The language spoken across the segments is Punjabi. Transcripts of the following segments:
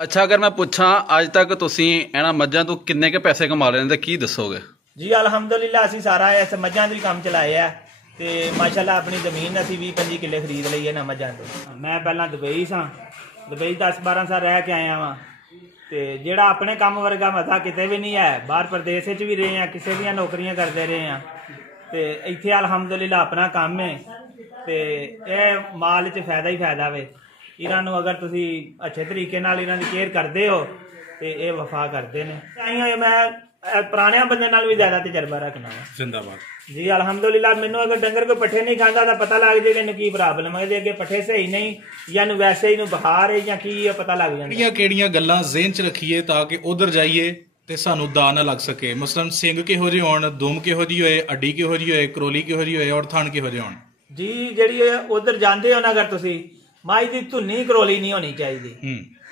ਅੱਛਾ, ਅਗਰ ਮੈਂ ਪੁੱਛਾਂ ਅੱਜ ਤੱਕ ਤੁਸੀਂ ਇਹਨਾਂ ਮੱਝਾਂ ਤੋਂ ਕਿੰਨੇ ਕੇ ਪੈਸੇ ਕਮਾ ਲਏ ਨੇ ਤੇ ਕੀ ਦੱਸੋਗੇ? जी अलहमदुलिल्लाह ਅਸੀਂ ਸਾਰਾ ਇਸ ਮੱਝਾਂ ਦਾ ਹੀ ਕੰਮ ਚਲਾਏ ਆ ਤੇ ਮਾਸ਼ਾਅੱਲਾ ਆਪਣੀ ਜ਼ਮੀਨ ਅਸੀਂ 20-25 ਕਿੱਲੇ ਖਰੀਦ ਲਈ ਹੈ ਨਾ ਮੱਝਾਂ ਤੋਂ। ਮੈਂ ਪਹਿਲਾਂ ਦੁਬਈ ਸਾਂ, ਦੁਬਈ 10-12 ਸਾਲ ਰਹਿ ਕੇ ਆਇਆ ਵਾਂ ਤੇ ਜਿਹੜਾ ਆਪਣੇ ਕੰਮ ਵਰਗਾ ਮਜ਼ਾ ਕਿਤੇ ਵੀ ਨਹੀਂ ਹੈ। ਬਾਹਰ ਪ੍ਰਦੇਸ਼ ਵਿੱਚ ਵੀ ਰਹੇ ਆ, ਕਿਸੇ ਦੀਆਂ ਨੌਕਰੀਆਂ ਕਰਦੇ ਰਹੇ ਆ ਤੇ ਇੱਥੇ अलहमदुलिल्लाह ਆਪਣਾ ਕੰਮ ਹੈ ਤੇ ਇਹ ਮਾਲ 'ਚ ਫਾਇਦਾ ਹੀ ਫਾਇਦਾ ਵੇ। ਇਹਨਾਂ ਨੂੰ ਅਗਰ ਤੁਸੀਂ ਅੱਛੇ ਤਰੀਕੇ ਨਾਲ ਇਹਨਾਂ ਦੀ ਕੇਅਰ ਕਰਦੇ ਹੋ ਤੇ ਇਹ ਵਫਾ ਕਰਦੇ ਨੇ। ਆਈਆਂ ਮੈਂ ਪੁਰਾਣਿਆਂ ਬੰਦੇ ਨਾਲ ਵੀ ਜ਼ਿਆਦਾ ਤਜਰਬਾ ਰੱਖਣਾ ਵਾ। ਜ਼ਿੰਦਾਬਾਦ ਜੀ ਅਲਹਮਦੁਲਿल्लाह। ਮੈਨੂੰ ਅਗਰ ਡੰਗਰ ਕੋਈ ਪੱਠੇ ਨਹੀਂ ਖਾਂਦਾ ਤਾਂ ਪਤਾ ਲੱਗ ਜੇ ਕਿ ਇਹਨੂੰ ਕੀ ਪ੍ਰੋਬਲਮ ਹੈ, ਇਹਦੇ ਅੱਗੇ ਪੱਠੇ ਸਹੀ ਨਹੀਂ ਜਾਂ ਇਹਨੂੰ ਵੈਸੇ ਇਹਨੂੰ ਬੁਖਾਰ ਹੈ ਜਾਂ ਕੀ ਹੈ, ਪਤਾ ਲੱਗ ਜਾਂਦਾ। ਕਿਹੜੀਆਂ ਗੱਲਾਂ ਜ਼ਿਹਨ 'ਚ ਰੱਖੀਏ ਤਾਂ ਕਿ ਉਧਰ ਜਾਈਏ ਤੇ ਸਾਨੂੰ ਦਾ ਨਾ ਲੱਗ ਸਕੇ? ਮਸਲਨ ਸਿੰਘ ਕਿਹੋ ਜਿਹੇ ਹੋਣ, ਦੁਮ ਕਿਹੋ ਜਿਹੀ ਹੋਏ, ਅੱਡੀ ਕਿਹੋ ਜਿਹੀ ਹੋਏ, ਕਰੋਲੀ ਕਿਹੋ ਜਿਹੀ ਹੋਏ ਔਰ ਥਣ ਕਿਹੋ ਜਿਹੇ ਹੋਣ। ਜੀ ਜਿਹੜੀ ਉਧਰ ਜਾਂਦੇ ਹੋ ਨਾ ਅਗਰ ਤੁਸੀਂ, ਮਾਈ ਦੀ ਧੁੰਨੀ ਕਰੋਲੀ ਨਹੀਂ ਹੋਣੀ ਚਾਹੀਦੀ।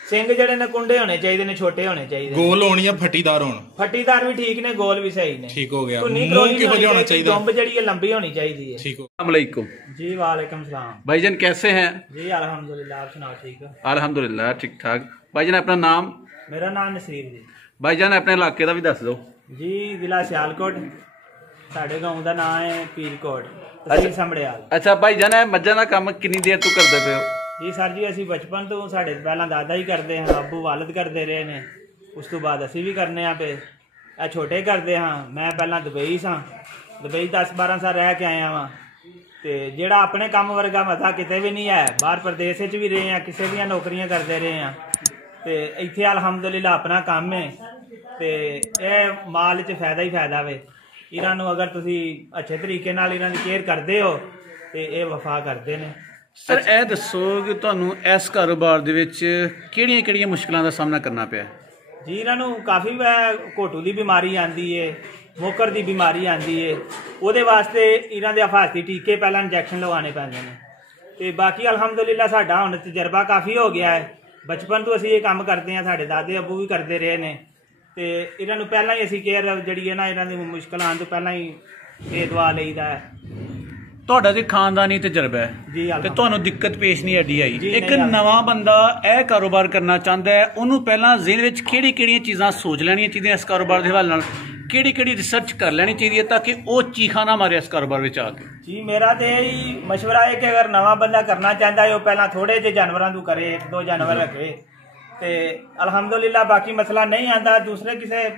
ਸਿੰਘ ਜਿਹੜੇ ਨੇ ਕੁੰਡੇ ਹੋਣੇ ਚਾਹੀਦੇ ਨੇ, ਛੋਟੇ ਹੋਣੇ ਚਾਹੀਦੇ, ਗੋਲ ਹੋਣ ਜਾਂ ਫੱਟੀਦਾਰ ਹੋਣ। ਫੱਟੀਦਾਰ ਵੀ ਠੀਕ ਨੇ, ਗੋਲ ਵੀ ਸਹੀ ਨੇ। ਠੀਕ ਹੋ ਗਿਆ। ਧੁੰਨੀ ਮੂੰਹ ਕਿਹੋ ਜਿਹਾ ਹੋਣਾ ਚਾਹੀਦਾ? ਦੁੰਬ ਜਿਹੜੀ ਹੈ ਲੰਬੀ ਹੋਣੀ ਚਾਹੀਦੀ ਹੈ। ठीक हो। अस्सलामुअलैकुम जी वालेकुम सलाम। भाईजान कैसे हैं? जी अल्हम्दुलिल्लाह, आप सुनाओ ठीक है? अल्हम्दुलिल्लाह ठीक ठाक। भाईजान अपना नाम? मेरा नाम नसीर जी। भाईजान अपने इलाके का भी दस दो। जी जिला सियालकोट, साढ़े गाँव का नाम है पीरकोट, तहसील समड़ियाल। अच्छा भाईजान ਇਹ ਮੱਝਾਂ ਦਾ ਕੰਮ ਕਿੰਨੀ ਦੇਰ ਤੋਂ ਕਰਦੇ ਪਏ ਹੋ? जी सर जी ਅਸੀਂ ਬਚਪਨ ਤੋਂ ਸਾਡੇ ਪਹਿਲਾਂ ਦਾਦਾ ਹੀ ਕਰਦੇ ਹਾਂ, ਅੱਬੂ ਵਾਲਦ ਕਰਦੇ ਰਹੇ ਨੇ, ਉਸ ਤੋਂ ਬਾਅਦ ਅਸੀਂ ਵੀ ਕਰਨੇ ਆ ਪਏ। ਇਹ ਛੋਟੇ ਕਰਦੇ ਹਾਂ। ਮੈਂ ਪਹਿਲਾਂ ਦੁਬਈ ਸਾਂ, ਦੁਬਈ 10-12 ਸਾਲ ਰਹਿ ਕੇ ਆਇਆ ਵਾਂ ਤੇ ਜਿਹੜਾ ਆਪਣੇ ਕੰਮ ਵਰਗਾ ਮਜ਼ਾ ਕਿਤੇ ਵੀ ਨਹੀਂ ਹੈ। ਬਾਹਰ ਪ੍ਰਦੇਸ਼ ਵਿੱਚ ਵੀ ਰਹੇ ਆ, ਕਿਸੇ ਦੀਆਂ ਨੌਕਰੀਆਂ ਕਰਦੇ ਰਹੇ ਆ ਤੇ ਇੱਥੇ ਅਲਹਮਦੁਲਿल्लाह ਆਪਣਾ ਕੰਮ ਹੈ ਤੇ ਇਹ ਮਾਲ 'ਚ ਫਾਇਦਾ ਹੀ ਫਾਇਦਾ ਵੇ। ਇਹਨਾਂ ਨੂੰ ਅਗਰ ਤੁਸੀਂ ਅੱਛੇ ਤਰੀਕੇ ਨਾਲ ਇਹਨਾਂ ਦੀ ਕੇਅਰ ਕਰਦੇ ਹੋ ਤੇ ਇਹ ਵਫਾ ਕਰਦੇ ਨੇ। ਸਰ ਇਹ ਦੱਸੋ ਕਿ ਤੁਹਾਨੂੰ ਇਸ ਕਾਰੋਬਾਰ ਦੇ ਵਿੱਚ ਕਿਹੜੀਆਂ ਮੁਸ਼ਕਲਾਂ ਦਾ ਸਾਹਮਣਾ ਕਰਨਾ ਪਿਆ? ਜੀ ਇਹਨਾਂ ਨੂੰ ਕਾਫੀ ਘੋਟੂ ਦੀ ਬਿਮਾਰੀ ਆਂਦੀ ਏ, ਮੋਕਰ ਦੀ ਬਿਮਾਰੀ ਆਂਦੀ ਏ। ਉਹਦੇ ਵਾਸਤੇ ਇਹਨਾਂ ਦੇ ਹਿਫਾਜ਼ਤੀ ਟੀਕੇ ਪਹਿਲਾਂ ਇੰਜੈਕਸ਼ਨ ਲਗਾਉਣੇ ਪੈਂਦੇ ਨੇ ਤੇ ਬਾਕੀ ਅਲਹਮਦੁਲਿल्लाह ਸਾਡਾ ਹੁਣ ਤਜਰਬਾ ਕਾਫੀ ਹੋ ਗਿਆ ਹੈ। ਬਚਪਨ ਤੋਂ ਅਸੀਂ ਇਹ ਕੰਮ ਕਰਦੇ ਹਾਂ, ਸਾਡੇ ਦਾਦੇ ਅੱਬੂ ਵੀ ਕਰਦੇ ਰਹੇ ਨੇ ਤੇ ਇਹਨਾਂ ਨੂੰ ਪਹਿਲਾਂ ਹੀ ਅਸੀਂ ਕੇਅਰ ਜਿਹੜੀ ਹੈ ਨਾ ਇਹਨਾਂ ਦੀ ਮੁਸ਼ਕਲਾਂ ਆਉਣ ਤੋਂ ਪਹਿਲਾਂ ਹੀ ਇਹ ਦਵਾ ਲਈਦਾ ਹੈ। ਤੁਹਾਡਾ ਜੇ ਖਾਨਦਾਨੀ ਤਜਰਬਾ ਹੈ ਤੇ ਤੁਹਾਨੂੰ ਦਿੱਕਤ ਪੇਸ਼ ਨਹੀਂ ਆਈ? ਇੱਕ ਨਵਾਂ ਬੰਦਾ ਇਹ ਕਾਰੋਬਾਰ ਕਰਨਾ ਚਾਹੁੰਦਾ ਹੈ, ਉਹਨੂੰ ਪਹਿਲਾਂ ਜ਼ਿਹਨ ਵਿੱਚ ਕਿਹੜੀਆਂ ਚੀਜ਼ਾਂ ਸੋਚ ਲੈਣੀਆਂ ਚਾਹੀਦੀਆਂ ਇਸ ਕਾਰੋਬਾਰ ਦੇ ਹਵਾਲੇ ਨਾਲ? ਕਿਹੜੀ ਰਿਸਰਚ ਕਰ ਲੈਣੀ ਚਾਹੀਦੀ ਹੈ ਤਾਂ ਕਿ ਉਹ ਚੀਖਾ ਨਾ ਮਾਰੇ ਇਸ ਕਾਰੋਬਾਰ ਵਿੱਚ ਆ ਕੇ? ਜੀ ਮੇਰਾ ਤੇ ਇਹੀ ਮਸ਼ਵਰਾ ਹੈ ਕਿ ਅਗਰ ਨਵਾਂ ਬੰਦਾ ਕਰਨਾ ਚਾਹੁੰਦਾ ਹੈ ਉਹ ਪਹਿਲਾਂ ਥੋੜੇ ਜਿਹੇ ਜਾਨਵਰਾਂ ਨੂੰ ਕਰੇ, 1-2 ਜਾਨਵਰ ਰੱਖੇ ਤੇ ਅਲਹਮਦੁਲਿल्लाह ਬਾਕੀ ਮਸਲਾ ਨਹੀਂ ਆਂਦਾ। ਦੂਸਰੇ ਕਿਸੇ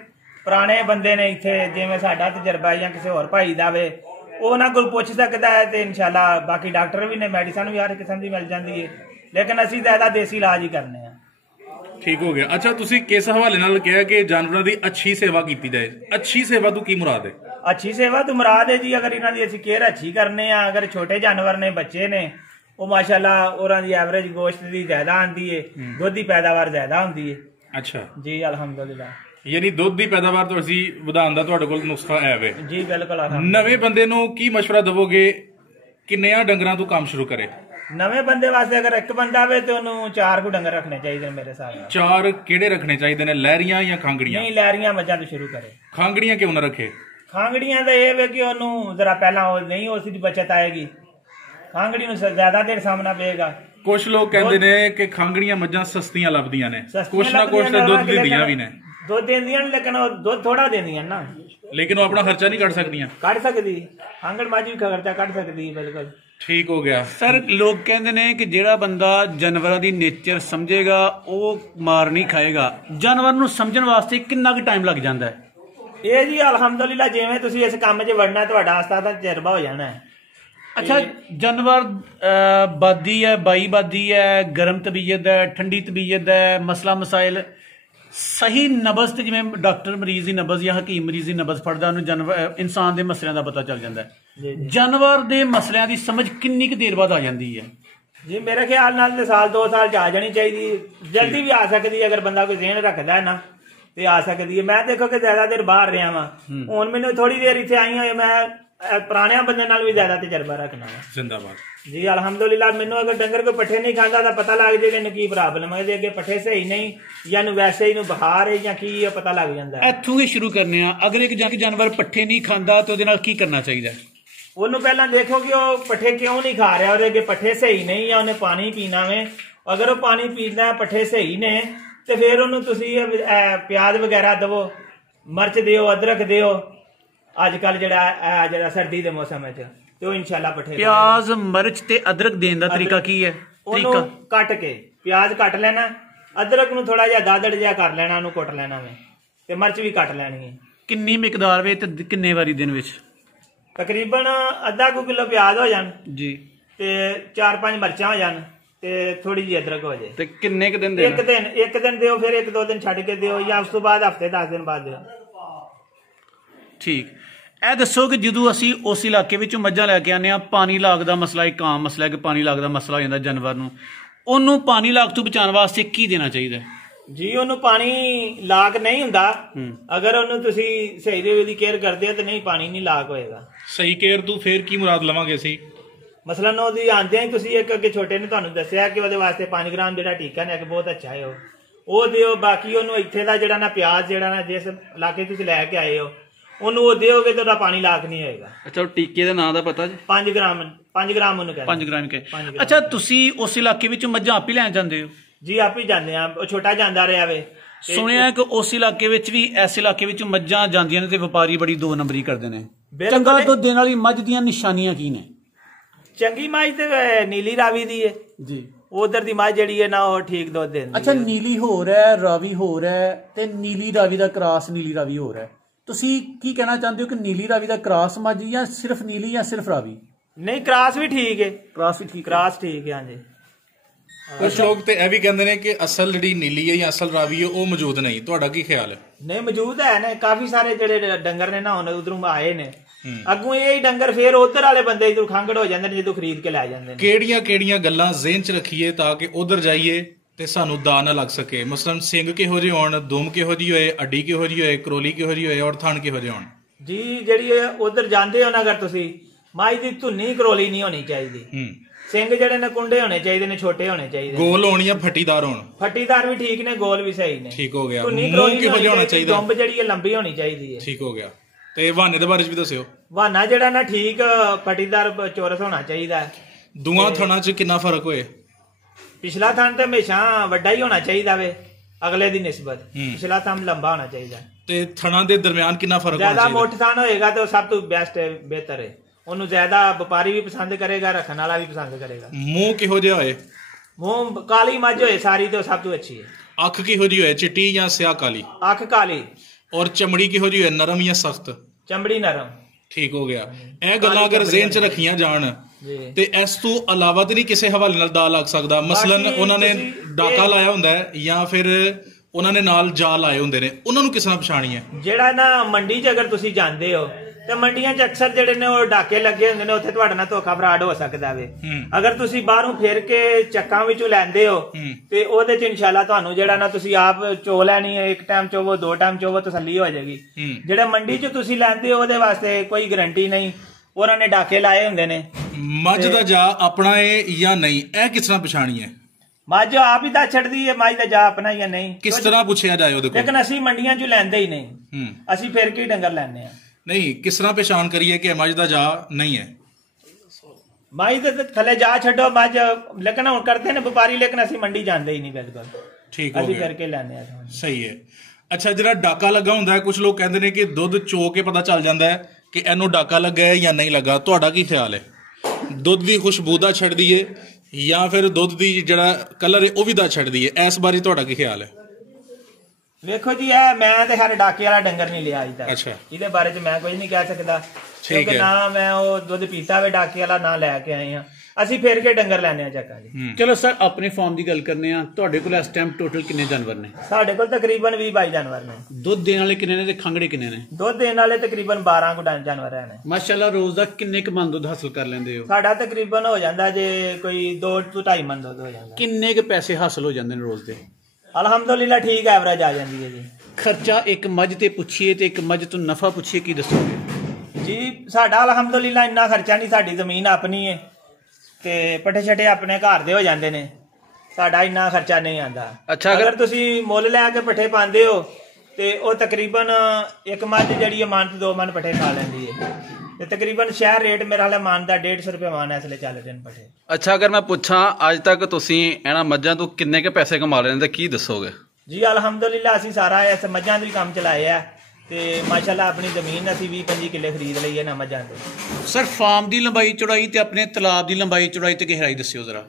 ਪੁਰਾਣੇ ਬੰਦੇ ਨੇ ਇੱਥੇ ਜਿਵੇਂ ਸਾਡਾ ਤਜਰਬਾ ਜਾਂ ਕਿਸੇ ਹੋਰ ਭਾਈ ਦਾ ਵੇ, ਉਹ ਉਹਨਾਂ ਕੋਲ ਪੁੱਛ ਸਕਦਾ ਹੈ ਤੇ ਇਨਸ਼ਾਅੱਲਾ ਬਾਕੀ ਡਾਕਟਰ ਵੀ ਨੇ, ਮੈਡੀਸਨ ਵੀ ਹਰ ਕਿਸਮ ਦੀ ਮਿਲ ਜਾਂਦੀ ਹੈ, ਲੇਕਿਨ ਅਸੀਂ ਜ਼ਿਆਦਾ ਦੇਸੀ ਇਲਾਜ ਹੀ ਕਰਨੇ ਆ। ਠੀਕ ਹੋ ਗਿਆ। ਅੱਛਾ, ਤੁਸੀਂ ਕਿਸ ਹਵਾਲੇ ਨਾਲ ਕਿਹਾ ਕਿ ਜਾਨਵਰਾਂ ਦੀ ਅੱਛੀ ਸੇਵਾ ਕੀਤੀ ਜਾਏ? ਅੱਛੀ ਸੇਵਾ ਤੋਂ ਕੀ ਮੁਰਾਦ ਹੈ? ਅੱਛੀ ਸੇਵਾ ਤੋਂ ਮੁਰਾਦ ਹੈ ਜੀ ਅਗਰ ਇਹਨਾਂ ਦੀ ਅਸੀਂ ਕੇਅਰ ਅੱਛੀ ਕਰਨੇ ਆ। ਅਗਰ ਛੋਟੇ ਜਾਨਵਰ ਨੇ, ਬੱਚੇ ਨੇ, ਉਹ ਮਾਸ਼ਾਅੱਲਾ ਉਹਨਾਂ ਦੀ ਐਵਰੇਜ ਗੋਸ਼ਤ ਦੀ ਜ਼ਿਆਦਾ ਆਉਂਦੀ ਹੈ, ਦੁੱਧ ਦੀ ਪੈਦਾਵਾਰ ਜ਼ਿਆਦਾ ਹੁੰਦੀ ਹੈ। ਅੱਛਾ ਜੀ ਅਲਹਮਦੁਲਿल्लाह। ਯਾਨੀ ਦੁੱਧ ਦੀ ਪੈਦਾਵਾਰ ਤੁਸੀਂ ਵਧਾਉਣ ਦਾ ਤੁਹਾਡੇ ਕੋਲ ਨੁਸਖਾ ਹੈ ਵੇ? ਜੀ ਬਿਲਕੁਲ। ਨਵੇਂ ਬੰਦੇ ਨੂੰ ਕੀ ਮਸ਼ਵਰਾ ਦੇਵੋਗੇ ਕਿੰਨਿਆਂ ਡੰਗਰਾਂ ਤੋਂ ਕੰਮ ਸ਼ੁਰੂ ਕਰੇ? ਨਵੇਂ ਬੰਦੇ ਵਾਸਤੇ ਅਗਰ ਇੱਕ ਬੰਦਾ ਵੇ ਤੇ ਉਹਨੂੰ 4 ਕੁ ਡੰਗਰ ਰੱਖਣੇ ਚਾਹੀਦੇ ਨੇ ਮੇਰੇ ਹਿਸਾਬ ਨਾਲ। 4 ਕਿਹੜੇ ਰੱਖਣੇ ਚਾਹੀਦੇ ਨੇ, ਲਹਿਰੀਆਂ ਜਾਂ ਖਾਂਗੜੀਆਂ? ਨਹੀਂ, ਲਹਿਰੀਆਂ ਮੱਝਾਂ ਤੋਂ ਸ਼ੁਰੂ ਕਰੇ। ਖਾਂਗੜੀਆਂ ਕਿਉਂ ਨਾ ਰੱਖੇ? ਖਾਂਗੜੀਆਂ ਦਾ ਇਹ ਵੇ ਕਿ ਉਹਨੂੰ ਜ਼ਰਾ ਪਹਿਲਾਂ ਉਹ ਨਹੀਂ ਉਸ ਦੀ ਬਚਤ ਆਏਗੀ, ਖਾਂਗੜੀ ਨੂੰ ਜ਼ਿਆਦਾ ਦੇਰ ਸਾਹਮਣਾ ਪਏਗਾ। ਕੁਝ ਲੋਕ ਕਹਿੰਦੇ ਨੇ ਕਿ ਖਾਂਗੜੀਆਂ ਮੱਝਾਂ ਸਸਤੀਆਂ ਲੱਭਦੀਆਂ ਨੇ, ਕੁਛ ਨਾ ਕੁਛ ਤੇ ਦੁੱਧ ਦਿੰਦੀਆਂ ਵੀ ਨੇ। ਦੁੱਧ ਦਿੰਦੀਆਂ ਨੇ ਲੇਕਿਨ ਉਹ ਦੁੱਧ ਥੋੜਾ ਦਿੰਦੀਆਂ ਨਾ, ਲੇਕਿਨ ਉਹ ਆਪਣਾ ਖਰਚਾ ਨਹੀਂ ਕੱਢ ਸਕਦੀਆਂ। ਕੱਢ ਸਕਦੀ, ਖਾਂਗੜ ਮੱਝ ਵੀ ਖਰਚਾ ਕੱਢ ਸਕਦੀ। ਬਿਲਕੁਲ ਠੀਕ ਹੋ ਗਿਆ। ਸਰ ਲੋਕ ਕਹਿੰਦੇ ਨੇ ਕਿ ਜਿਹੜਾ ਬੰਦਾ ਜਾਨਵਰਾਂ ਦੀ ਨੇਚਰ ਸਮਝੇਗਾ ਉਹ ਮਾਰ ਨਹੀਂ ਖਾਏਗਾ। ਜਾਨਵਰ ਨੂੰ ਸਮਝਣ ਵਾਸਤੇ ਕਿੰਨਾ ਕੁ ਟਾਈਮ ਲੱਗ ਜਾਂਦਾ ਹੈ? ਇਹ ਜੀ ਅਲਹਮਦੁਲਿल्लाह ਜਿਵੇਂ ਤੁਸੀਂ ਇਸ ਕੰਮ 'ਚ ਵੜਨਾ ਤੁਹਾਡਾ ਆਸਤਾ ਤਜਰਬਾ ਹੋ ਜਾਣਾ ਹੈ। ਅੱਛਾ, ਜਾਨਵਰ ਬਾਦੀ ਹੈ, ਬਾਈ ਬਾਦੀ ਹੈ, ਗਰਮ ਤਬੀਅਤ ਹੈ, ਠੰਡੀ ਤਬੀਅਤ ਹੈ, ਮਸਲਾ ਮਸਾਇਲ ਸਹੀ ਨਬਜ਼ ਤੇ ਜਿਵੇਂ ਡਾਕਟਰ ਮਰੀਜ਼ ਦੀ ਨਬਜ਼ ਜਾਂ ਹਕੀਮ ਮਰੀਜ਼ ਦੀ ਨਬਜ਼ ਫੜਦਾ ਉਹਨੂੰ ਜਾਨਵਰ ਇਨਸਾਨ ਦੇ ਮਸਲਿਆਂ ਦਾ ਪਤਾ ਚੱਲ ਜਾਂਦਾ ਹੈ। ਜਾਨਵਰ ਦੇ ਮਸਲਿਆਂ ਦੀ ਸਮਝ ਕਿੰਨੀ ਕੁ ਦੇਰ ਬਾਅਦ ਆ ਜਾਂਦੀ ਹੈ? ਜੀ ਮੇਰੇ ਖਿਆਲ ਨਾਲ ਤੇ ਸਾਲ 2 ਸਾਲ 'ਚ ਆ ਜਾਣੀ ਚਾਹੀਦੀ, ਜਲਦੀ ਵੀ ਆ ਸਕਦੀ ਹੈ ਅਗਰ ਬੰਦਾ ਕੋਈ ਜ਼ਿਹਨ ਰੱਖਦਾ ਹੈ ਨਾ ਤੇ ਆ ਸਕਦੀ ਹੈ। ਮੈਂ ਦੇਖੋ ਕਿ ਜ਼ਿਆਦਾ ਦੇਰ ਬਾਹਰ ਰਿਹਾ ਵਾਂ, ਹੁਣ ਮੈਨੂੰ ਥੋੜੀ ਦੇਰ ਇੱਥੇ ਆਈ ਹੋਈ, ਮੈਂ ਪੁਰਾਣਿਆਂ ਬੰਦੇ ਨਾਲ ਵੀ ਜ਼ਿਆਦਾ ਤਜਰਬਾ ਰੱਖਣਾ ਵਾ। ਜ਼ਿੰਦਾਬਾਦ। ਜੀ ਅਲਹਮਦੁਲਿल्लाह। ਮੈਨੂੰ ਅਗਰ ਡੰਗਰ ਕੋਈ ਪੱਠੇ ਨਹੀਂ ਖਾਂਦਾ ਤਾਂ ਪਤਾ ਲੱਗ ਜੇ ਕਿ ਇਹਨੂੰ ਕੀ ਪ੍ਰੋਬਲਮ ਹੈ, ਇਹਦੇ ਅੱਗੇ ਪੱਠੇ ਸਹੀ ਨਹੀਂ ਜਾਂ ਇਹਨੂੰ ਵੈਸੇ ਇਹਨੂੰ ਬੁਖਾਰ ਹੈ ਜਾਂ ਕੀ ਹੈ, ਪਤਾ ਲੱਗ ਜਾਂਦਾ ਹੈ। ਇੱਥੋਂ ਹੀ ਸ਼ੁਰੂ ਕਰਨੇ ਆ। ਅਗਰ ਇੱਕ ਜਾਨਵਰ ਪੱਠੇ ਨਹੀਂ ਖਾਂਦਾ ਤਾਂ ਉਹਦੇ ਨਾਲ ਕੀ ਕਰਨਾ ਚਾਹੀਦਾ? ਉਹਨੂੰ ਪਹਿਲਾਂ ਦੇਖੋ ਕਿ ਉਹ ਪੱਠੇ ਕਿਉਂ ਨਹੀਂ ਖਾ ਰਿਹਾ, ਉਹਦੇ ਅੱਗੇ ਪੱਠੇ ਸਹੀ ਨਹੀਂ ਜਾਂ ਉਹਨੇ ਪਾਣੀ ਪੀਣਾ ਵੇ। ਅਗਰ ਉਹ ਪਾਣੀ ਪੀਂਦਾ, ਪੱਠੇ ਸਹੀ ਨੇ ਤੇ ਫਿਰ ਉਹਨੂੰ ਤੁਸੀਂ ਪਿਆਜ਼ ਵਗੈਰਾ ਦੇਵੋ, ਮਿਰਚ ਦਿਓ, ਅਦਰਕ ਦਿਓ। ਅੱਜ ਕੱਲ ਜਿਹੜਾ ਸਰਦੀ ਦੇ ਮੌਸਮ ਵਿੱਚ ਤੇ ਉਹ ਇਨਸ਼ਾਅੱਲਾ ਪੱਠੇ ਪਿਆਜ਼, ਮਿਰਚ ਤੇ ਅਦਰਕ ਦੇਣ ਦਾ ਤਰੀਕਾ ਕੀ ਹੈ? ਉਹਨੂੰ ਕੱਟ ਕੇ ਪਿਆਜ਼ ਕੱਟ ਲੈਣਾ, ਅਦਰਕ ਨੂੰ ਥੋੜਾ ਜਿਹਾ ਦਾਦੜ ਜਿਹਾ ਕਰ ਲੈਣਾ, ਉਹਨੂੰ ਕੁੱਟ ਲੈਣਾ ਵੇ, ਤੇ ਮਿਰਚ ਵੀ ਕੱਟ ਲੈਣੀ ਹੈ। ਕਿੰਨੀ ਮਿਕਦਾਰ ਵੇ ਤੇ ਕਿੰਨੇ ਵਾਰੀ ਦਿਨ ਵਿੱਚ? ਤਕਰੀਬਨ ਅੱਧਾ ਕੁ ਕਿਲੋ ਪਿਆਜ਼ ਹੋ ਜਾਣ ਜੀ, ਤੇ 4-5 ਮਿਰਚਾਂ ਹੋ ਜਾਣ, ਤੇ ਥੋੜੀ ਜਿਹੀ ਅਦਰਕ ਹੋ ਜਾਏ। ਤੇ ਕਿੰਨੇ ਕ ਦਿਨ ਇੱਕ ਦਿਨ ਦਿਓ, ਫਿਰ 1-2 ਦਿਨ ਛੱਡ ਕੇ ਦਿਓ, ਜਾਂ ਉਸ ਤੋਂ ਬਾਅਦ ਹਫਤੇ 10 ਦਿਨ ਬਾਅਦ ਦਿਓ। ਠੀਕ। ਇਹ ਦੱਸੋ ਕਿ ਜਦੋਂ ਅਸੀਂ ਉਸ ਇਲਾਕੇ ਵਿੱਚੋਂ ਮੱਝਾਂ ਲੈ ਕੇ ਆਉਂਦੇ ਹਾਂ, ਪਾਣੀ ਲਾਗ ਦਾ ਮਸਲਾ ਇੱਕ ਆਮ ਮਸਲਾ ਹੈ ਕਿ ਪਾਣੀ ਲਾਗ ਦਾ ਮਸਲਾ ਹੋ ਜਾਂਦਾ ਜਾਨਵਰ ਨੂੰ, ਉਹਨੂੰ ਪਾਣੀ ਲਾਗ ਤੋਂ ਬਚਾਉਣ ਵਾਸਤੇ ਕੀ ਦੇਣਾ ਚਾਹੀਦਾ ਹੈ? ਜੀ ਉਹਨੂੰ ਪਾਣੀ ਲਾਗ ਨਹੀਂ ਹੁੰਦਾ, ਅਗਰ ਉਹਨੂੰ ਤੁਸੀਂ ਸਹੀ ਦੇ ਦੀ ਕੇਅਰ ਕਰਦੇ ਹੋ ਤੇ ਨਹੀਂ ਪਾਣੀ ਨਹੀਂ ਲਾਗ ਹੋਏਗਾ। ਸਹੀ ਕੇਅਰ ਤੋਂ ਫੇਰ ਕੀ ਮੁਰਾਦ ਲਵਾਂਗੇ ਅਸੀਂ? ਮਸਲਨ ਉਹਦੀ ਆਂਦਿਆਂ ਹੀ ਤੁਸੀਂ ਇੱਕ ਅੱਗੇ ਛੋਟੇ ਨੇ ਤੁਹਾਨੂੰ ਦੱਸਿਆ ਕਿ ਉਹਦੇ ਵਾਸਤੇ 5 ਗ੍ਰਾਮ ਜਿਹੜਾ ਟੀਕਾ ਨੇ ਇੱਕ ਬਹੁਤ ਅੱਛਾ ਹੈ ਉਹ ਦਿਓ। ਬਾਕੀ ਉਹਨੂੰ ਇੱਥੇ ਦਾ ਜਿਹੜਾ ਨਾ ਪਿਆਜ਼ ਜਿਹੜਾ ਨਾ ਜਿਸ ਇਲਾਕੇ ਤੁਸੀਂ ਲੈ ਕੇ ਆਏ ਹੋ ਉਹਨੂੰ ਉਹ ਦਿਓਗੇ ਤੇ ਉਹਦਾ ਪਾਣੀ ਲਾਗ ਨਹੀਂ ਹੋਏਗਾ। ਅੱਛਾ, ਉਹ ਟੀਕੇ ਦਾ ਨਾਂ ਦਾ ਪਤਾ ਜੀ? 5 ਗ੍ਰਾਮ ਉਹਨੂੰ ਕਹਿੰਦੇ। 5 ਗ੍ਰਾਮ ਕੇ। ਅੱਛਾ, ਤੁਸੀਂ ਉਸ ਇਲਾਕੇ ਵਿੱਚੋਂ ਮੱਝਾਂ ਆਪ ਹੀ ਲੈਣ ਜਾਂਦੇ ਹੋ? ਜੀ ਆਪ ਹੀ ਜਾਂਦੇ ਆ, ਉਹ ਛੋਟਾ ਜਾਂਦਾ ਰਿਹਾ ਵੇ। ਸੁਣਿਆ ਕਿ ਉਸ ਇਲਾਕੇ ਵਿੱਚ ਵੀ ਇਸ ਇਲਾਕੇ ਵਿੱਚ ਮੱਝਾਂ ਜਾਂਦੀਆਂ ਨੇ ਤੇ ਵਪਾਰੀ ਬੜੀ 2 ਨੰਬਰੀ ਕਰਦੇ ਨੇ। ਚੰਗਾ ਦੁੱਧ ਦੇਣ ਵਾਲੀ ਮੱਝ ਦੀਆਂ ਨਿਸ਼ਾਨੀਆਂ ਕੀ ਨੇ? ਚੰਗੀ ਮੱਝ ਤੇ ਨੀਲੀ ਰਾਵੀ ਦੀ ਹੈ ਜੀ, ਉਧਰ ਦੀ ਮੱਝ ਜਿਹੜੀ ਹੈ ਨਾ ਉਹ ਠੀਕ ਦੁੱਧ ਦਿੰਦੀ। ਅੱਛਾ, ਨੀਲੀ ਹੋਰ ਹੈ, ਰਾਵੀ ਹੋਰ ਹੈ, ਤੇ ਨੀਲੀ ਰਾਵੀ ਦਾ ਕ੍ਰਾਸ ਨੀਲੀ ਰਾਵੀ ਹੋਰ ਹੈ। ਤੁਸੀਂ ਕੀ ਕਹਿਣਾ ਚਾਹੁੰਦੇ ਹੋ ਕਿ ਨੀਲੀ ਰਾਵੀ ਦਾ ਕ੍ਰਾਸ ਮੱਝ ਜਾਂ ਸਿਰਫ ਨੀਲੀ ਜਾਂ ਸਿਰਫ ਰਾਵੀ? ਨਹੀਂ, ਕ੍ਰਾਸ ਵੀ ਠੀਕ ਹੈ। ਕ੍ਰਾਸ ਵੀ ਠੀਕ? ਕ੍ਰਾਸ ਠੀਕ ਹੈ, ਹਾਂਜੀ। ਕੁਝ ਲੋਕ ਤੇ ਇਹ ਵੀ ਕਹਿੰਦੇ ਨੇ ਕਿ ਅਸਲ ਜਿਹੜੀ ਨੀਲੀ ਹੈ ਜਾਂ ਅਸਲ ਰਾਵੀ ਹੈ ਉਹ ਮੌਜੂਦ ਨਹੀਂ, ਤੁਹਾਡਾ ਕੀ ਖਿਆਲ ਹੈ? ਨਹੀਂ, ਮੌਜੂਦ ਹੈ ਨੇ, ਕਾਫੀ ਸਾਰੇ ਜਿਹੜੇ ਡੰਗਰ ਨੇ ਨਾ ਹੁਣ ਉਧਰੋਂ ਆਏ ਨੇ, ਅੱਗੋਂ ਇਹ ਹੀ ਡੰਗਰ ਫੇਰ ਉਧਰ ਵਾਲੇ ਬੰਦੇ ਇਧਰ ਖੰਗੜ ਹੋ ਜਾਂਦੇ ਨੇ ਜਦੋਂ ਖਰੀਦ ਕੇ ਲੈ ਜਾਂਦੇ ਨੇ। ਕਿਹੜੀਆਂ ਗੱਲਾਂ ਜ਼ਿਹਨ 'ਚ ਰੱਖੀਏ ਤਾਂ ਕਿ ਉਧਰ ਜਾਈਏ ਤੇ ਸਾਨੂੰ ਦਾ ਨਾ ਲੱਗ ਸਕੇ? ਮਸਲਨ ਸਿੰਘ ਕਿਹੋ ਜਿਹੇ ਹੋਣ, ਦੁਮ ਕਿਹੋ ਜਿਹੀ ਹੋਏ, ਅੱਡੀ ਕਿਹੋ ਜਿਹੀ ਹੋਏ, ਕਰੋਲੀ ਕਿਹੋ ਜਿਹੀ ਹੋਏ ਔਰ ਥਣ ਕਿਹੋ ਜਿਹੇ ਹੋਣ? ਜੀ ਜਿਹੜੀ ਉਧਰ ਜਾਂਦੇ ਹੋ ਨਾ, ਅਗਰ ਤੁਸੀਂ ਮਾਈ ਦੀ ਧੁੰਨੀ ਕਰੋਲੀ ਨਹੀਂ ਹੋਣੀ ਚਾਹੀਦੀ। ਸਿੰਘ ਜਿਹੜੇ ਨੇ ਕੁੰਡੇ ਹੋਣੇ ਚਾਹੀਦੇ ਨੇ, ਛੋਟੇ ਹੋਣੇ ਚਾਹੀਦੇ, ਗੋਲ ਹੋਣ ਜਾਂ ਫੱਟੀਦਾਰ ਹੋਣ? ਫੱਟੀਦਾਰ ਵੀ ਠੀਕ ਨੇ, ਗੋਲ ਵੀ ਸਹੀ ਨੇ। ਠੀਕ ਹੋ ਗਿਆ। ਧੁੰਨੀ ਮੂੰਹ ਕਿਹੋ ਜਿਹਾ ਹੋਣਾ ਚਾਹੀਦਾ? ਦੁੰਬ ਜਿਹੜੀ ਹੈ ਲੰਬੀ ਹੋਣੀ ਚਾਹੀਦੀ ਹੈ। ਠੀਕ ਹੋ ਗਿਆ। ਤੇ ਵਾਹਨੇ ਦੇ ਬਾਰੇ ਚ ਵੀ ਦੱਸਿਓ। ਵਾਹਨਾ ਜਿਹੜਾ ਨਾ ਠੀਕ ਫੱਟੀਦਾਰ ਚੌਰਸ ਹੋਣਾ ਚਾਹੀਦਾ ਹੈ। ਦੋਵਾਂ ਥਣਾਂ ਚ ਕਿੰਨਾ ਫਰਕ ਹੋਏ? ਪਿਛਲਾ ਥਣ ਤੇ ਹਮੇਸ਼ਾ ਵੱਡਾ ਹੀ ਹੋਣਾ ਚਾਹੀਦਾ ਵੇ ਅਗਲੇ ਦੀ ਨਿਸਬਤ, ਪਿਛਲਾ ਥਣ ਲੰਬਾ ਹੋਣਾ ਚਾਹੀਦਾ। ਤੇ ਥਣਾਂ ਦੇ ਦਰਮਿਆਨ ਕਿੰਨਾ ਫਰਕ ਹੋਣਾ ਚਾਹੀਦਾ? ਜ਼ਿਆਦਾ ਮੋਟਾ ਥਣ ਹੋਏਗਾ ਤਾਂ ਸਭ ਤੋਂ ਬੈਸਟ ਹੈ, ਬਿਹਤਰ ਹੈ। ਉਹਨੂੰ ਜ਼ਿਆਦਾ ਵਪਾਰੀ ਵੀ ਪਸੰਦ ਕਰੇਗਾ, ਰੱਖਣ ਵਾਲਾ ਵੀ ਪਸੰਦ ਕਰੇਗਾ। ਮੂੰਹ ਕਿਹੋ ਜਿਹਾ ਹੋਏ? ਮੂੰਹ ਕਾਲੀ ਮੱਝ ਹੋਏ ਸਾਰੀ ਤੇ ਸਭ ਤੋਂ ਅੱਛੀ ਹੈ। ਅੱਖ ਕਿਹੋ ਜਿਹੀ ਹੋਏ, ਚਿੱਟੀ ਜਾਂ ਸਿਆਹ ਕਾਲੀ? ਅੱਖ ਕਾਲੀ। ਔਰ ਚਮੜੀ ਕਿਹੋ ਜਿਹੀ ਹੋਏ, ਨਰਮ ਜਾਂ ਸਖਤ? ਚਮੜੀ ਨਰਮ। ਠੀਕ ਹੋ ਗਿਆ। ਇਹ ਗੱਲਾਂ ਅਗਰ ਜ਼ਿਹਨ ਚ ਰੱਖੀਆਂ ਜਾਣ ਤੇ ਇਸ ਤੋਂ ਇਲਾਵਾ ਤੇ ਨਹੀਂ ਕਿਸੇ ਹਵਾਲੇ ਨਾਲ ਦਾ ਲੱਗ ਸਕਦਾ? ਮਸਲਨ ਉਹਨਾਂ ਨੇ ਡਾਕਾ ਲਾਇਆ ਹੁੰਦਾ ਹੈ ਜਾਂ ਫਿਰ ਉਹਨਾਂ ਨੇ ਨਾਲ ਜਾਲ ਲਾਏ ਹੁੰਦੇ ਨੇ, ਉਹਨਾਂ ਨੂੰ ਕਿਸ ਤਰ੍ਹਾਂ ਪਛਾਣੀਏ? ਜਿਹੜਾ ਨਾ ਮੰਡੀ 'ਚ ਅਗਰ ਤੁਸੀਂ ਜਾਂਦੇ ਹੋ ਤੇ ਮੰਡੀਆਂ 'ਚ ਅਕਸਰ ਜਿਹੜੇ ਨੇ ਉਹ ਡਾਕੇ ਲੱਗੇ ਹੁੰਦੇ ਨੇ, ਉੱਥੇ ਤੁਹਾਡੇ ਨਾਲ ਧੋਖਾ ਫਰਾਡ ਹੋ ਸਕਦਾ ਵੇ। ਅਗਰ ਤੁਸੀਂ ਬਾਹਰੋਂ ਫੇਰ ਕੇ ਚੱਕਾਂ ਵਿੱਚੋਂ ਲੈਂਦੇ ਹੋ ਤੇ ਉਹਦੇ 'ਚ ਇਨਸ਼ਾਅੱਲਾ ਤੁਹਾਨੂੰ ਜਿਹੜਾ ਨਾ ਤੁਸੀਂ ਆਪ ਚੋ ਲੈਣੀ ਹੈ, ਇੱਕ ਟਾਈਮ ਚੋਵੋ, 2 ਟਾਈਮ ਚੋਵੋ, ਤਸੱਲੀ ਹੋ ਜਾਏਗੀ। ਜਿਹੜੇ ਮੰਡੀ 'ਚ ਤੁਸੀਂ ਲੈਂਦੇ ਹੋ ਉਹਦੇ ਵਾਸਤੇ ਕੋਈ ਗਰੰਟੀ ਨਹੀਂ, ਉਹਨਾਂ ਨੇ ਡਾਕੇ ਲਾਏ ਹੁੰਦੇ ਨੇ। ਮੱਝ ਦਾ ਜਾ ਆਪਣਾ ਹੈ ਜਾਂ ਨਹੀਂ, ਇਹ ਕਿਸ ਤਰ੍ਹਾਂ ਪਛਾਣੀਏ? ਮੱਝ ਆਪ ਹੀ ਤਾਂ ਛੱਡਦੀ ਹੈ, ਮੱਝ ਦਾ ਜਾ ਆਪਣਾ ਜਾਂ ਨਹੀਂ ਕਿਸ ਤਰ੍ਹਾਂ ਪੁੱਛਿਆ ਜਾਏ ਉਹਦੇ ਕੋਲ? ਲੇਕਿਨ ਅਸੀਂ ਮੰਡੀਆਂ 'ਚ ਲੈਂਦੇ ਹੀ ਨਹੀਂ, ਅਸੀਂ ਫੇਰ ਕੇ ਡੰਗਰ ਲੈਂਦੇ ਆ। ਨਹੀਂ, ਕਿਸ ਤਰ੍ਹਾਂ ਪਛਾਣ ਕਰੀਏ ਕਿ ਮੱਝ ਦਾ ਜਾ ਨਹੀਂ ਹੈ? ਮੱਝ ਦੇ ਥੱਲੇ ਜਾ ਛੱਡੋ ਮੱਝ, ਲੇਕਿਨ ਹੁਣ ਕਰਦੇ ਨੇ ਵਪਾਰੀ, ਲੇਕਿਨ ਅਸੀਂ ਮੰਡੀ ਜਾਂਦੇ ਹੀ ਨਹੀਂ ਬਿਲਕੁਲ। ਠੀਕ ਹੋ ਗਿਆ, ਅਸੀਂ ਕਰਕੇ ਲੈਂਦੇ ਆ। ਸਹੀ ਹੈ। ਅੱਛਾ, ਜਿਹੜਾ ਡਾਕਾ ਲੱਗਾ ਹੁੰਦਾ ਹੈ, ਕੁਝ ਲੋਕ ਕਹਿੰਦੇ ਨੇ ਕਿ ਦੁੱਧ ਚੋ ਕੇ ਪਤਾ ਚੱਲ ਜਾਂਦਾ ਹੈ ਕਿ ਇਹਨੂੰ ਡਾਕਾ ਲੱਗਾ ਹੈ ਜਾਂ ਨਹੀਂ ਲੱਗਾ, ਤੁਹਾਡਾ ਕੀ ਖਿਆਲ ਹੈ? ਦੁੱਧ ਦੀ ਖੁਸ਼ਬੂਦਾ ਛੱਡਦੀ ਹੈ ਜਾਂ ਫਿਰ ਦੁੱਧ ਦੀ ਜਿਹੜਾ ਕਲਰ ਹੈ ਉਹ ਵੀ ਦਾ ਛੱਡਦੀ ਹੈ? ਇਸ ਬਾਰੇ ਤੁਹਾਡਾ ਕੀ ਖਿਆਲ ਹੈ? ਵੇਖੋ ਜੀ, ਇਹ ਮੈਂ ਤੇ ਹਰ ਡਾਕੇ ਵਾਲਾ ਡੰਗਰ ਨਹੀਂ ਲਿਆ ਅੱਜ ਤੱਕ। ਅੱਛਾ, ਇਹਦੇ ਬਾਰੇ ਚ ਮੈਂ ਕੁਝ ਨਹੀਂ ਕਹਿ ਸਕਦਾ, ਠੀਕ ਹੈ। ਨਾ ਮੈਂ ਉਹ ਦੁੱਧ ਪੀਤਾ ਵੇ ਡਾਕੇ ਵਾਲਾ, ਨਾ ਲੈ ਕੇ ਆਏ ਆ। ਅਸੀਂ ਫੇਰ ਕੇ ਡੰਗਰ ਲੈਣੇ ਆ ਚੱਕਾ ਜੀ। ਚਲੋ ਸਰ, ਆਪਣੇ ਫਾਰਮ ਦੀ ਗੱਲ ਕਰਨੇ ਆ। ਤੁਹਾਡੇ ਕੋਲ ਇਸ ਟਾਈਮ ਟੋਟਲ ਕਿੰਨੇ ਜਾਨਵਰ ਨੇ? ਸਾਡੇ ਕੋਲ ਤਕਰੀਬਨ 20-22 ਜਾਨਵਰ ਨੇ। ਦੁੱਧ ਦੇਣ ਵਾਲੇ ਕਿੰਨੇ ਨੇ ਤੇ ਖੰਗੜੇ ਕਿੰਨੇ ਨੇ? ਦੁੱਧ ਦੇਣ ਵਾਲੇ ਤਕਰੀਬਨ 12 ਕੁ ਜਾਨਵਰ ਨੇ। ਮਾਸ਼ਾਅੱਲਾ, ਰੋਜ਼ ਦਾ ਕਿੰਨੇ ਕੁ ਮਨ ਦੁੱਧ ਹਾਸਲ ਕਰ ਲੈਂਦੇ ਹੋ? ਸਾਡਾ ਤਕਰੀਬਨ ਹੋ ਜਾਂਦਾ ਜੇ ਕੋਈ 2 ਤੋਂ 2.5 ਮਣ ਦੁੱਧ ਹੋ ਜਾਂਦਾ। ਕਿੰਨੇ ਕੁ ਪੈਸੇ ਹਾਸਲ ਹੋ ਜਾਂਦੇ ਨੇ ਰੋਜ਼ ਦੇ? ਅਲਹਮਦੁਲਿਲਾ ਠੀਕ ਐਵਰੇਜ ਆ ਜਾਂਦੀ ਹੈ ਜੀ। ਖਰਚਾ ਇੱਕ ਮੱਝ ਤੇ ਪੁੱਛੀਏ ਤੇ ਇੱਕ ਮੱਝ ਤੋਂ ਨਫਾ ਪੁੱਛੀਏ, ਕੀ ਦੱਸੋਗੇ? ਜੀ ਸਾਡਾ ਅਲਹਮਦੁਲਿਲਾ ਇੰਨਾ ਖਰਚਾ ਨਹੀਂ, ਸਾਡੀ ਜ਼ਮੀਨ ਆਪਣੀ ਹੈ ਤੇ ਪੱਠੇ ਛੱਟੇ ਆਪਣੇ ਘਰ ਦੇ ਹੋ ਜਾਂਦੇ ਨੇ, ਸਾਡਾ ਇੰਨਾ ਖਰਚਾ ਨਹੀਂ ਆਉਂਦਾ। ਅੱਛਾ, ਅਗਰ ਤੁਸੀਂ ਮੁੱਲ ਲੈ ਕੇ ਪੱਠੇ ਪਾਉਂਦੇ ਹੋ ਤੇ ਉਹ ਤਕਰੀਬਨ ਇੱਕ ਮੱਝ ਜਿਹੜੀ ਹੈ ਮਨ ਤੋਂ 2 ਮਣ ਪੱਠੇ ਖਾ ਲੈਂਦੀ ਹੈ ਤੇ ਤਕਰੀਬਨ ਸ਼ਹਿਰ ਰੇਟ ਮੇਰਾ ਹਾਲੇ ਮਨ ਦਾ 150 ਰੁਪਏ ਮਨ ਇਸ ਵੇਲੇ ਚੱਲ ਰਹੇ ਨੇ ਪੱਠੇ। ਅੱਛਾ, ਅਗਰ ਮੈਂ ਪੁੱਛਾਂ ਅੱਜ ਤੱਕ ਤੁਸੀਂ ਇਹਨਾਂ ਮੱਝਾਂ ਤੋਂ ਕਿੰਨੇ ਕੇ ਪੈਸੇ ਕਮਾ ਲੈਂਦੇ, ਕੀ ਦੱਸੋਗੇ? ਜੀ ਅਲਹਮਦੁਲਿਲਾ ਅਸੀਂ ਸਾਰਾ ਇਸ ਮੱਝਾਂ ਦਾ ਵੀ ਕੰਮ ਚਲਾਇਆ ਤੇ ਮਾਸ਼ਾਅੱਲਾ ਆਪਣੀ ਜ਼ਮੀਨ ਅਸੀਂ 20-25 ਕਿੱਲੇ ਖਰੀਦ ਲਈ ਹੈ ਨਾ ਮੱਝਾਂ ਤੋਂ। ਸਰ ਫਾਰਮ ਦੀ ਲੰਬਾਈ ਚੌੜਾਈ ਤੇ ਆਪਣੇ ਤਲਾਬ ਦੀ ਲੰਬਾਈ ਚੌੜਾਈ ਤੇ ਗਹਿਰਾਈ ਦੱਸਿਓ ਜ਼ਰਾ।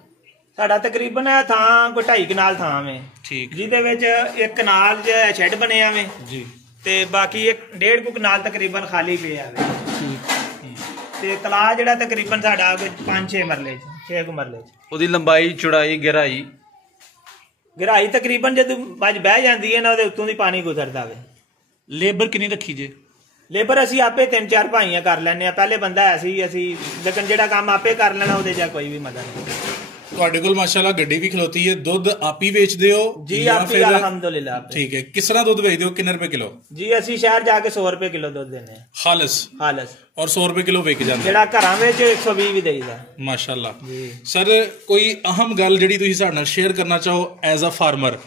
ਸਾਡਾ ਤਕਰੀਬਨ ਥਾਂ ਕੋਈ 2.5 ਕਨਾਲ ਥਾਂ ਵੇ, ਠੀਕ ਜਿਹਦੇ ਵਿੱਚ 1 ਕਨਾਲ ਸ਼ੈੱਡ ਬਣਿਆ ਵੇ ਜੀ, ਤੇ ਬਾਕੀ 1.5 ਕਨਾਲ ਤਕਰੀਬਨ ਖਾਲੀ ਪਿਆ ਵੇ। ਠੀਕ। ਤੇ ਤਲਾਅ ਜਿਹੜਾ ਤਕਰੀਬਨ ਸਾਡਾ 5-6 ਮਰਲੇ 6 ਮਰਲੇ ਉਹਦੀ ਲੰਬਾਈ ਚੌੜਾਈ ਗਹਿਰਾਈ ਤਕਰੀਬਨ ਜਦੋਂ ਮੱਝ ਬਹਿ ਜਾਂਦੀ ਹੈ ਨਾ ਉਹਦੇ ਉੱਤੋਂ ਦੀ ਪਾਣੀ ਗੁਜ਼ਰਦਾ ਵੇ। ਲੇਬਰ ਕਿੰਨੀ ਰੱਖੀ ਜੇ? ਲੇਬਰ ਅਸੀਂ ਆਪੇ 3-4 ਭਾਈਆਂ ਕਰ ਲੈਂਦੇ ਆ, ਪਹਿਲੇ ਬੰਦਾ ਹੈ ਸੀ ਅਸੀਂ, ਲੇਕਿਨ ਜਿਹੜਾ ਕੰਮ ਆਪੇ ਕਰ ਲੈਣਾ ਉਹਦੇ ਜਾਂ ਕੋਈ ਵੀ ਮਦਦ ਨਹੀਂ। ਤੁਹਾਡੇ ਕੋਲ ਮਾਸ਼ਾਅੱਲਾ ਗੱਡੀ ਵੀ ਖਲੋਤੀ ਹੈ, ਦੁੱਧ ਆਪ ਹੀ ਵੇਚਦੇ ਹੋ ਜੀ? ਆਪੀ ਅਲਹਮਦੁਲਿਲਾ। ਠੀਕ ਹੈ। ਕਿਸ ਤਰ੍ਹਾਂ ਦੁੱਧ ਵੇਚਦੇ ਹੋ, ਕਿੰਨੇ ਰੁਪਏ ਕਿਲੋ? ਜੀ ਅਸੀਂ ਸ਼ਹਿਰ ਜਾ ਕੇ 100 ਰੁਪਏ ਕਿਲੋ ਦੁੱਧ ਦਿੰਦੇ ਆ ਖਾਲਸ ਔਰ 100 ਰੁਪਏ ਕਿਲੋ ਵਿਕ ਜਾਂਦਾ, ਜਿਹੜਾ ਘਰਾਂ ਵਿੱਚ 120 ਵੀ ਦੇਈਦਾ ਮਾਸ਼ਾਅੱਲਾ ਜੀ। ਸਰ ਕੋਈ ਅਹਿਮ ਗੱਲ ਜਿਹੜੀ ਤੁਸੀਂ ਸਾਡੇ ਨਾਲ ਸ਼ੇਅਰ ਕਰਨਾ ਚਾਹੋ ਐਜ਼ ਅ ਫਾਰਮਰ,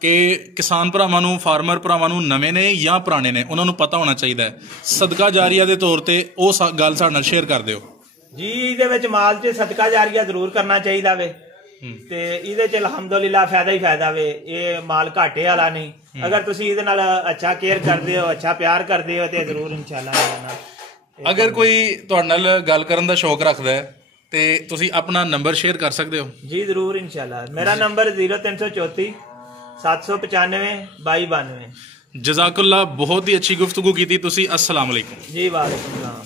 ਕਿ ਕਿਸਾਨ ਭਰਾਵਾਂ ਨੂੰ, ਫਾਰਮਰ ਭਰਾਵਾਂ ਨੂੰ, ਨਵੇਂ ਨੇ ਜਾਂ ਪੁਰਾਣੇ ਨੇ, ਉਹਨਾਂ ਨੂੰ ਪਤਾ ਹੋਣਾ ਚਾਹੀਦਾ ਹੈ, ਸਦਕਾ ਜਾਰੀਆ ਦੇ ਤੌਰ ਤੇ ਉਹ ਗੱਲ ਸਾਡੇ ਨਾਲ ਸ਼ੇਅਰ ਕਰ ਦਿਓ ਜੀ। ਇਹਦੇ ਵਿੱਚ ਮਾਲ 'ਚ ਸਦਕਾ ਜਾਰੀਆ ਜ਼ਰੂਰ ਕਰਨਾ ਚਾਹੀਦਾ ਵੇ ਤੇ ਇਹਦੇ 'ਚ ਅਲਹਮਦੁਲਿਲਾ ਫਾਇਦਾ ਹੀ ਫਾਇਦਾ ਵੇ। ਇਹ ਮਾਲ ਘਾਟੇ ਵਾਲਾ ਨਹੀਂ, ਅਗਰ ਤੁਸੀਂ ਇਹਦੇ ਨਾਲ ਅੱਛਾ ਕੇਅਰ ਕਰਦੇ ਹੋ, ਅੱਛਾ ਪਿਆਰ ਕਰਦੇ ਹੋ ਤੇ ਜ਼ਰੂਰ ਇਨਸ਼ਾਅੱਲਾ। ਅਗਰ ਕੋਈ ਤੁਹਾਡੇ ਨਾਲ ਗੱਲ ਕਰਨ ਦਾ ਸ਼ੌਕ ਰੱਖਦਾ ਹੈ ਤੇ ਤੁਸੀਂ ਆਪਣਾ ਨੰਬਰ ਸ਼ੇਅਰ ਕਰ ਸਕਦੇ ਹੋ? ਜੀ ਜ਼ਰੂਰ ਇਨਸ਼ਾਅੱਲਾ। ਮੇਰਾ ਨੰਬਰ 0334 795 2292। ਜਜ਼ਾਕੁल्लाह, ਬਹੁਤ ਹੀ ਅੱਛੀ ਗੁਫ਼ਤਗੂ ਕੀਤੀ ਤੁਸੀਂ। अस्सलाम वालेकुम जी वालेकुम सलाम।